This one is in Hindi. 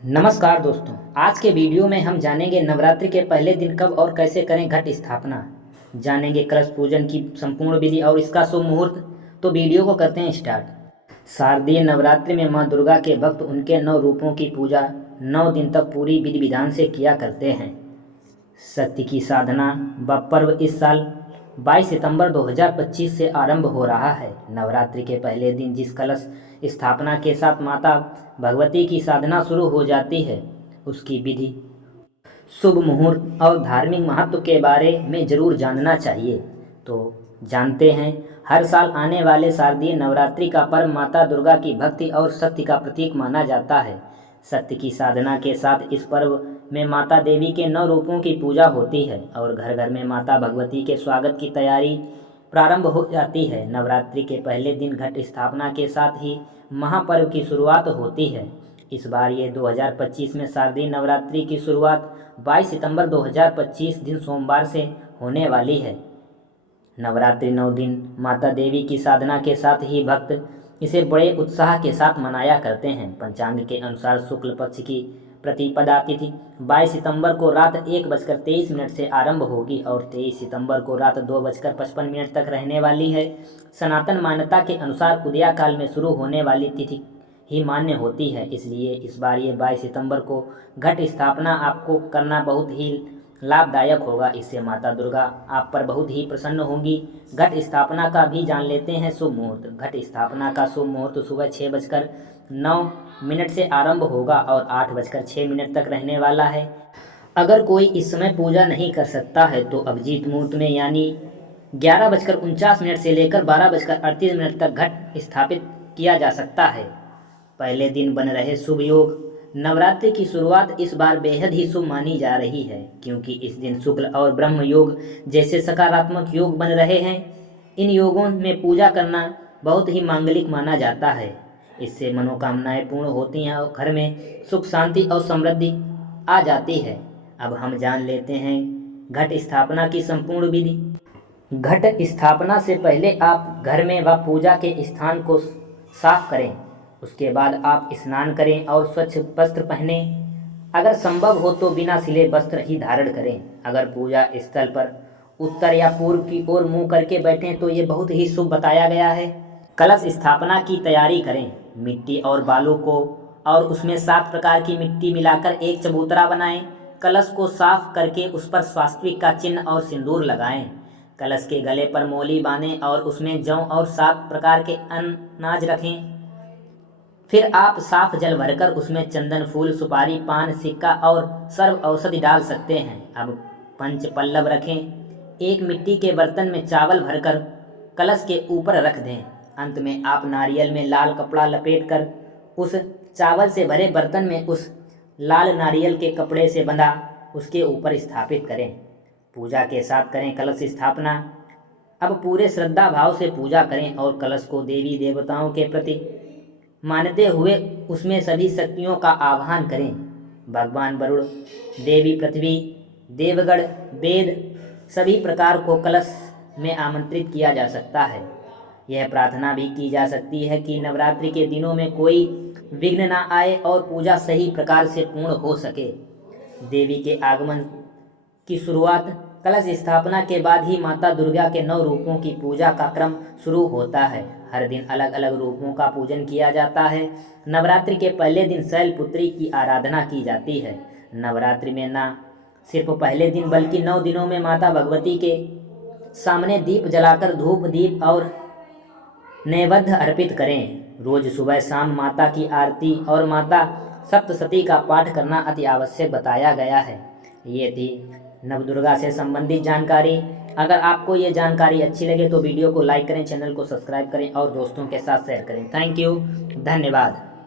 नमस्कार दोस्तों, आज के वीडियो में हम जानेंगे नवरात्रि के पहले दिन कब और कैसे करें घट स्थापना। जानेंगे कलश पूजन की संपूर्ण विधि और इसका शुभ मुहूर्त। तो वीडियो को करते हैं स्टार्ट। शारदीय नवरात्रि में मां दुर्गा के भक्त उनके 9 रूपों की पूजा 9 दिन तक पूरी विधि विधान से किया करते हैं। शक्ति की साधना व पर्व इस साल 22 सितंबर 2025 से आरंभ हो रहा है। नवरात्रि के पहले दिन जिस कलश स्थापना के साथ माता भगवती की साधना शुरू हो जाती है, उसकी विधि, शुभ मुहूर्त और धार्मिक महत्व के बारे में जरूर जानना चाहिए। तो जानते हैं, हर साल आने वाले शारदीय नवरात्रि का पर्व माता दुर्गा की भक्ति और शक्ति का प्रतीक माना जाता है। शक्ति की साधना के साथ इस पर्व में माता देवी के 9 रूपों की पूजा होती है और घर घर में माता भगवती के स्वागत की तैयारी प्रारंभ हो जाती है। नवरात्रि के पहले दिन घट स्थापना के साथ ही महापर्व की शुरुआत होती है। इस बार ये 2025 में शारदीय नवरात्रि की शुरुआत 22 सितंबर 2025 दिन सोमवार से होने वाली है। नवरात्रि 9 दिन माता देवी की साधना के साथ ही भक्त इसे बड़े उत्साह के साथ मनाया करते हैं। पंचांग के अनुसार शुक्ल पक्ष की प्रतिपदा तिथि 22 सितंबर को रात 1:23 से आरंभ होगी और 23 सितंबर को रात 2:55 तक रहने वाली है। सनातन मान्यता के अनुसार उदया काल में शुरू होने वाली तिथि ही मान्य होती है, इसलिए इस बार ये 22 सितंबर को घट स्थापना आपको करना बहुत ही लाभदायक होगा। इससे माता दुर्गा आप पर बहुत ही प्रसन्न होंगी। घट स्थापना का भी जान लेते हैं शुभ मुहूर्त। घट स्थापना का शुभ मुहूर्त सुबह 6:09 से आरंभ होगा और 8:06 तक रहने वाला है। अगर कोई इस समय पूजा नहीं कर सकता है तो अभिजीत मुहूर्त में यानी 11:49 से लेकर 12:38 तक घट स्थापित किया जा सकता है। पहले दिन बन रहे शुभ योग। नवरात्रि की शुरुआत इस बार बेहद ही शुभ मानी जा रही है, क्योंकि इस दिन शुक्ल और ब्रह्म योग जैसे सकारात्मक योग बन रहे हैं। इन योगों में पूजा करना बहुत ही मांगलिक माना जाता है। इससे मनोकामनाएं पूर्ण होती हैं और घर में सुख शांति और समृद्धि आ जाती है। अब हम जान लेते हैं घट स्थापना की संपूर्ण विधि। घट स्थापना से पहले आप घर में व पूजा के स्थान को साफ करें। उसके बाद आप स्नान करें और स्वच्छ वस्त्र पहनें। अगर संभव हो तो बिना सिले वस्त्र ही धारण करें। अगर पूजा स्थल पर उत्तर या पूर्व की ओर मुंह करके बैठें तो ये बहुत ही शुभ बताया गया है। कलश स्थापना की तैयारी करें। मिट्टी और बालू को और उसमें 7 प्रकार की मिट्टी मिलाकर एक चबूतरा बनाएं। कलश को साफ करके उस पर स्वास्तिक का चिन्ह और सिंदूर लगाएं। कलश के गले पर मोली बांधें और उसमें जौ और 7 प्रकार के अनाज रखें। फिर आप साफ जल भरकर उसमें चंदन, फूल, सुपारी, पान, सिक्का और सर्व औषधि डाल सकते हैं। अब पंच पल्लव रखें। एक मिट्टी के बर्तन में चावल भरकर कलश के ऊपर रख दें। अंत में आप नारियल में लाल कपड़ा लपेटकर उस चावल से भरे बर्तन में उस लाल नारियल के कपड़े से बंधा उसके ऊपर स्थापित करें। पूजा के साथ करें कलश स्थापना। अब पूरे श्रद्धा भाव से पूजा करें और कलश को देवी देवताओं के प्रति मानते हुए उसमें सभी शक्तियों का आह्वान करें। भगवान वरुण, देवी पृथ्वी, देवगण, वेद सभी प्रकार को कलश में आमंत्रित किया जा सकता है। यह प्रार्थना भी की जा सकती है कि नवरात्रि के दिनों में कोई विघ्न ना आए और पूजा सही प्रकार से पूर्ण हो सके। देवी के आगमन की शुरुआत कलश स्थापना के बाद ही माता दुर्गा के 9 रूपों की पूजा का क्रम शुरू होता है। हर दिन अलग अलग रूपों का पूजन किया जाता है। नवरात्रि के पहले दिन शैलपुत्री की आराधना की जाती है। नवरात्रि में न सिर्फ पहले दिन बल्कि 9 दिनों में माता भगवती के सामने दीप जलाकर धूप दीप और नैवेद्य अर्पित करें। रोज सुबह शाम माता की आरती और माता सप्तशती का पाठ करना अति आवश्यक बताया गया है। ये थी नवदुर्गा से संबंधित जानकारी। अगर आपको ये जानकारी अच्छी लगे तो वीडियो को लाइक करें, चैनल को सब्सक्राइब करें और दोस्तों के साथ शेयर करें। थैंक यू, धन्यवाद।